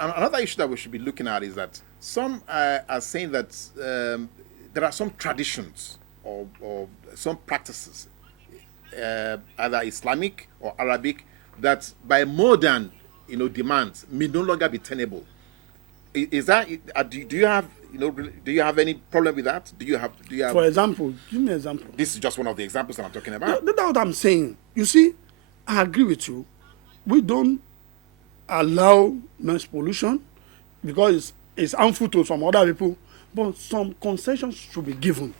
another issue that we should be looking at is that some are saying that there are some traditions or some practices, either Islamic or Arabic, that by modern, demands may no longer be tenable. Is that? Do you have? Do you have any problem with that? Do you have? For example, give me an example. This is just one of the examples that I'm talking about. That's what I'm saying. You see, I agree with you. We don't allow noise pollution because it's harmful to some other people, but some concessions should be given.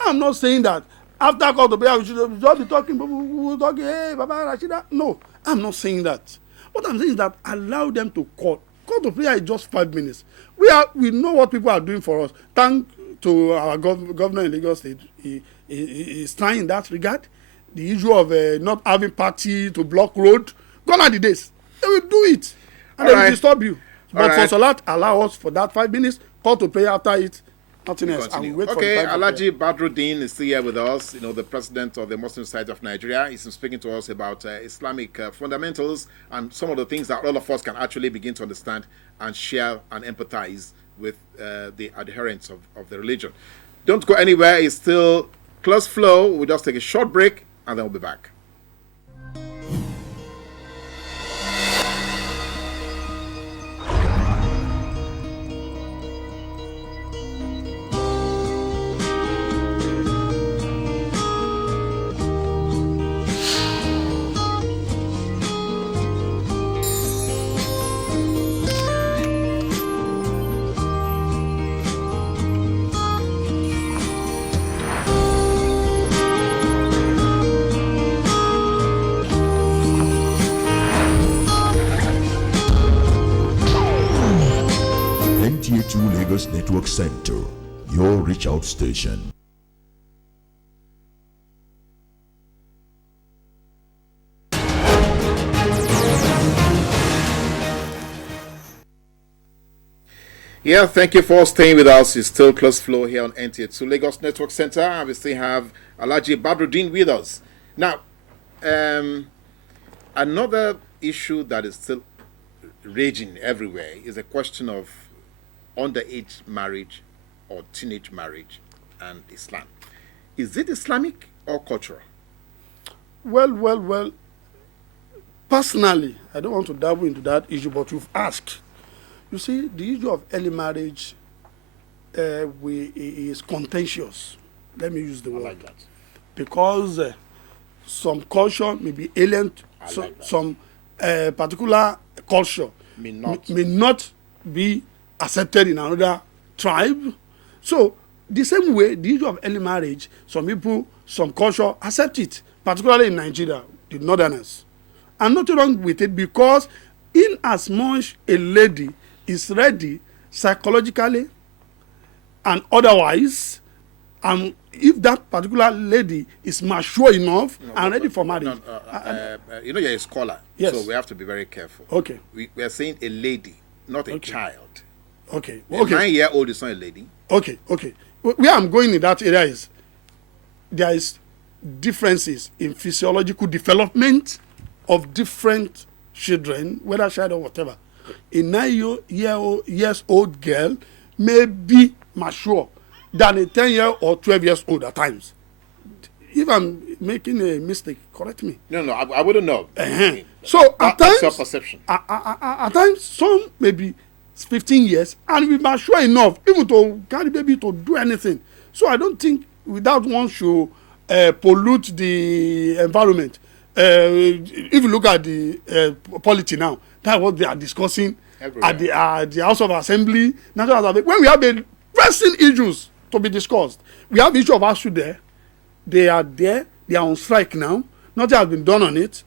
I'm not saying that after call to prayer we should just be talking, hey, Baba Rashida. No, I'm not saying that. What I'm saying is that allow them to call. Call to prayer is just 5 minutes. We know what people are doing for us. Thank to our governor in Lagos State. He is trying in that regard. The issue of not having party to block road. Gone are the days. They will do it. And they will disturb you. But for Salat, allow us for that 5 minutes. Call to prayer after it. Nothing else. And we wait for the time. Alhaji Badrudeen is still here with us, the president of the Muslim Society of Nigeria. He's speaking to us about Islamic fundamentals and some of the things that all of us can actually begin to understand and share and empathize with the adherents of the religion. Don't go anywhere. It's still Close Flow. We'll just take a short break and then we'll be back. Lagos Network Center, your reach out station. Yeah, thank you for staying with us. It's still Close Flow here on NTA2 Lagos Network Center, and we still have Alhaji Badrudeen with us. Now, another issue that is still raging everywhere is a question of underage marriage or teenage marriage and Islam. Is it Islamic or cultural? Well. Personally, I don't want to dabble into that issue, but you've asked. You see, the issue of early marriage is contentious. Let me use the word. Like that. Because some culture may be alien, some particular culture may not be accepted in another tribe. So, the same way, the issue of early marriage, some people, some culture accept it, particularly in Nigeria, the northerners. And nothing wrong with it, because in as much a lady is ready psychologically and otherwise, and if that particular lady is mature enough and ready for marriage. You're a scholar, yes. So we have to be very careful. Okay. We are saying a lady, not a child. Okay. A 9-year-old is not a lady. Okay. Where I'm going in that area is there is differences in physiological development of different children, whether child or whatever. A 9-year-old girl may be mature than a 10-year or 12 years old at times. If I'm making a mistake, correct me. No, I wouldn't know. So at times, that's your perception. At times, some may be 15 years and be mature enough even to carry baby to do anything. So I don't think without one should pollute the environment. If you look at the polity now, that's what they are discussing everywhere. At the House of Assembly, National Assembly. When we have the pressing issues to be discussed, we have the issue of ASU there. They are there. They are on strike now. Nothing has been done on it.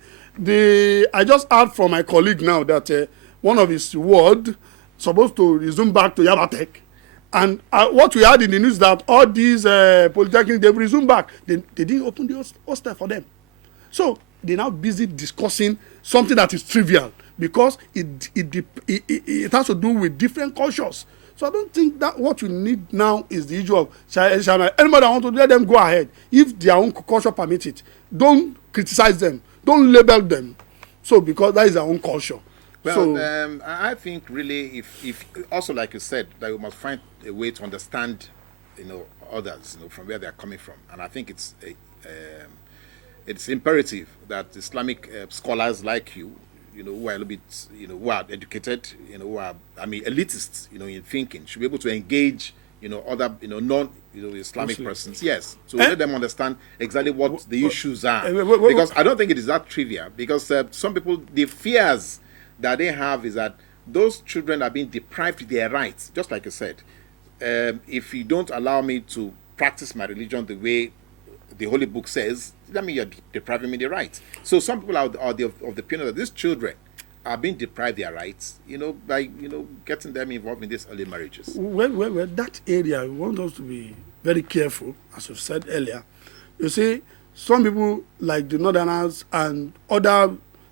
I just heard from my colleague now that one of his ward supposed to resume back to Yabatek. And what we had in the news that all these polytechnics, they've resumed back. They didn't open the hostel for them. So they're now busy discussing something that is trivial because it has to do with different cultures. So I don't think that what you need now is the issue of anybody that want to let them go ahead. If their own culture permits it, don't criticize them. Don't label them. So because that is their own culture. Well, So I think really, if also like you said, that we must find a way to understand, others, from where they are coming from, and I think it's imperative that Islamic scholars like you, who are a little bit, who are educated, who are, I mean, elitists, in thinking, should be able to engage, other, non, Islamic Muslim. persons, yes, to Eh? let them understand exactly what the issues are, wait, because I don't think it is that trivial. Because some people, the fears that they have is that those children are being deprived of their rights, just like you said. If you don't allow me to practice my religion the way the Holy Book says, that means you're depriving me the rights. So some people are of the opinion that these children are being deprived their rights, by getting them involved in these early marriages. well, that area, we want us to be very careful, as you said earlier. You see, some people like the Northerners and other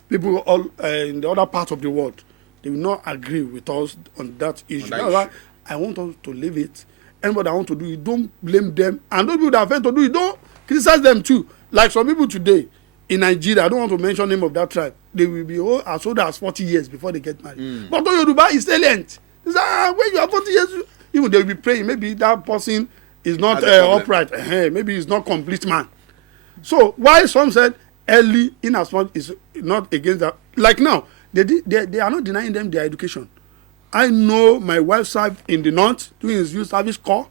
people all in the other part of the world, they will not agree with us on that issue. that That's why issue. I want us to leave it. Anybody that want to do it, don't blame them. And those people that are afraid to do it, don't criticize them too. Like some people today in Nigeria, I don't want to mention the name of that tribe, they will be as old as 40 years before they get married. But Yoruba is salient. They say, when you are 40 years, even they will be praying. Maybe that person is not upright. Maybe he's not complete man. So why some said early in as much is not against that. Like now, they are not denying them their education. I know my wife served in the north doing his youth service corps.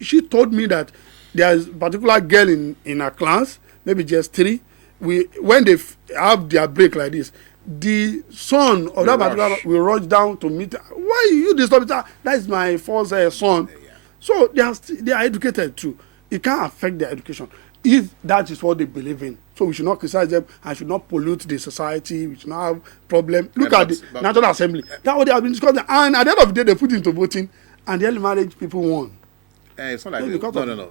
She told me that there is a particular girl in her class, maybe just 3. When they have their break like this, the son of that particular will rush down to meet her. Why you disturb her? That is my first son. So they are educated too. It can't affect their education if that is what they believe in. So we should not criticize them and should not pollute the society. We should not have problem. Look at the National Assembly. That's what they have been discussing. And at the end of the day, they put into voting, and the early marriage people won. It's not like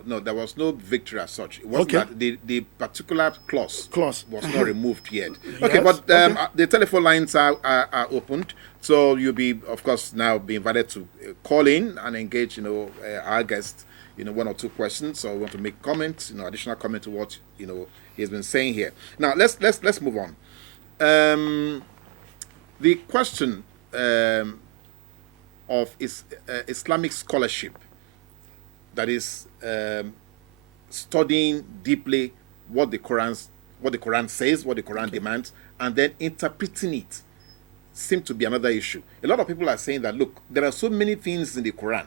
no. There was no victory as such. It wasn't that the particular clause was not removed yet. Okay, but the telephone lines are opened, so you'll be, of course, now be invited to call in and engage. Our guest. 1 or 2 questions, or want to make comments. Additional comment to what he's been saying here. Now let's move on. The question of Islamic scholarship, that is studying deeply what the Quran says, what the Quran demands, and then interpreting it, seems to be another issue. A lot of people are saying that, look, there are so many things in the Quran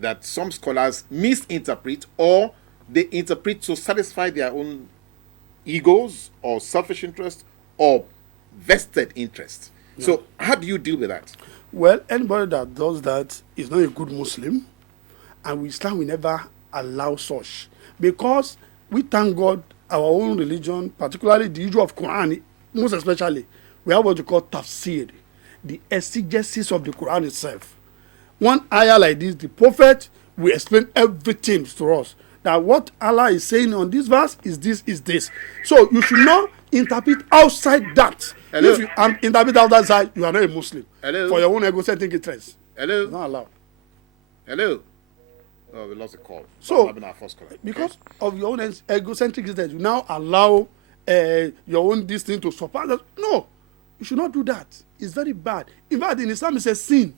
that some scholars misinterpret, or they interpret to satisfy their own egos or selfish interest or vested interest. Yeah. So how do you deal with that? Well, anybody that does that is not a good Muslim, and Islam will never allow such, because we thank God our own religion, particularly the issue of Quran, most especially, we have what we call tafsir, the exegesis of the Quran itself. One ayah like this, the prophet will explain everything to us. That what Allah is saying on this verse is this. So you should not interpret outside that. Hello? If you interpret outside, you are not a Muslim. Hello? For your own egocentric interest. Hello? It's not allowed. Hello? Oh, we lost the call. So, our first call. Because of your own egocentric interest, you now allow your own this thing to support that. No, you should not do that. It's very bad. In fact, in Islam, it's a sin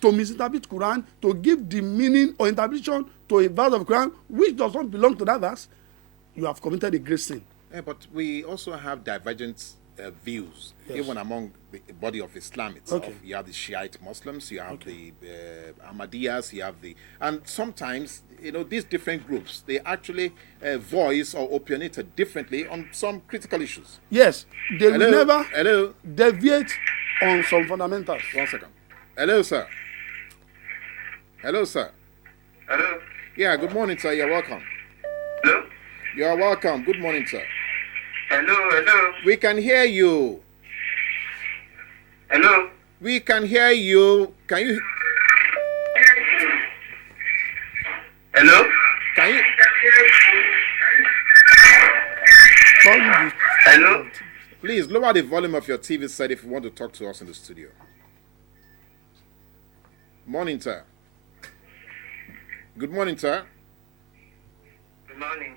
to misinterpret Quran, to give the meaning or interpretation to a verse of Quran which does not belong to that verse. You have committed a great sin. Yeah, but we also have divergent views, even among the body of Islam itself. Okay. You have the Shiite Muslims, you have the Ahmadiyas, and sometimes, these different groups, they actually voice or opinionated differently on some critical issues. Yes, they will never deviate on some fundamentals. 1 second. Hello, sir. Hello, sir. Hello. Yeah, good morning, sir. You're welcome. Hello. You are welcome. Good morning, sir. Hello. We can hear you. Hello. We can hear you. Can you? Hello. Can you? Hello. Please lower the volume of your TV set if you want to talk to us in the studio. Morning, sir. Good morning, sir. Good morning.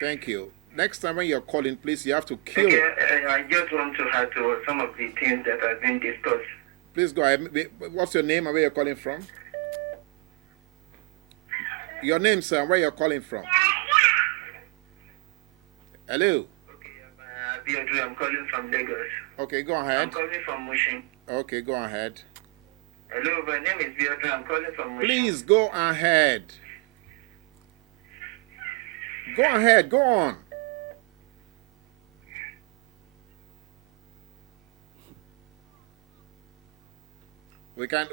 Thank you. Next time when you're calling, please, you have to kill. Okay, I just want to add to some of the things that have been discussed. Please go ahead. What's your name and where you're calling from? Your name, sir, and where you're calling from? Hello. Okay, I'm calling from Lagos. Okay, go ahead. I'm calling from Mushin. Okay, go ahead. Hello, my name is Biodru. I'm calling from Mushin. Please go ahead. Go ahead. Go on. We can.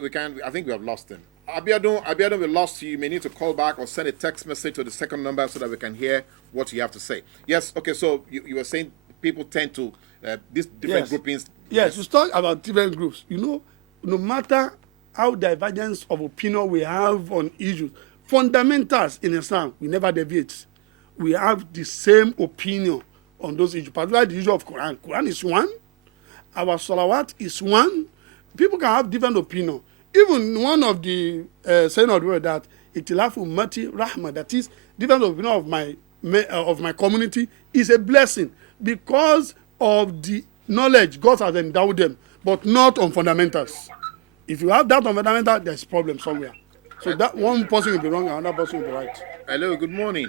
I think we have lost him. Abiodun, we lost you. You may need to call back or send a text message to the second number so that we can hear what you have to say. Yes. Okay. So you were saying people tend to these different groupings. Yes, you talk about different groups. You know, no matter how divergence of opinion we have on issues, fundamentals in Islam, we never deviate. We have the same opinion on those issues, particularly the issue of Quran. Quran is one. Our salawat is one. People can have different opinion. Even one of the saying of the word that itilafu mati rahma, that is different opinion of my community, is a blessing because of the knowledge God has endowed them, but not on fundamentals. If you have that on fundamental, there's a problem somewhere. So that one person will be wrong, another person will be right. Hello. Good morning.